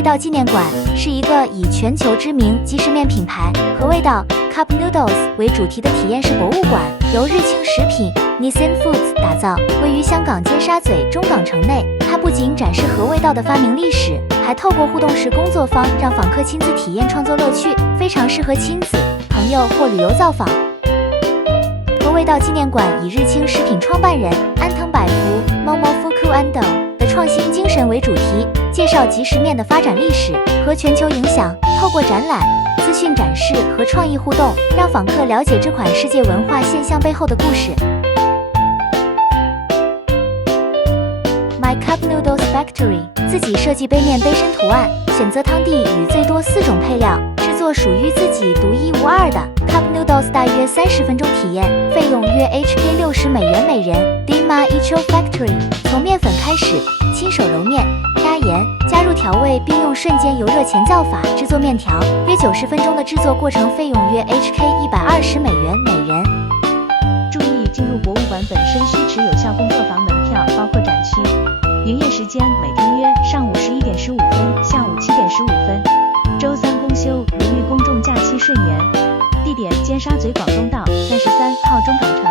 味道紀念館是一個以全球知名即食麵品牌和味道 Cup Noodles 為主題的體驗式博物館，由日清食品 Nissin Foods 打造，位於香港尖沙咀中港城內。它不僅展示和味道的發明歷史，還透過互動式工作坊讓訪客親自體驗創作樂趣，非常適合親子、朋友或旅遊造訪。和味道紀念館以日清食品創辦人安藤百福 Momofuku Ando 的創新精神為主題，介紹即食麵的發展歷史和全球影響，透過展覽、資訊展示和創意互動，讓訪客了解這款世界文化現象背後的故事。My Cup Noodles Factory 自己設計杯麵杯身圖案，選擇湯底與最多4種配料，製作屬於自己獨一無二的 Cup Noodles， 大約30分鐘體驗，費用約 HK$60每人。Dima Icho Factory 從麵粉開始，親手揉麵、壓鹽、加入調味，並用瞬間油熱前造法製作麵條，約90分鐘的製作過程，費用約 HK$120每人。注意，進入博物館本身需持有效工作坊門票，包括展區。營業時間每天約上午11點15分，下午7點15分，周3公休，如遇公眾假期順延。地點：尖沙咀廣東道33號中港城。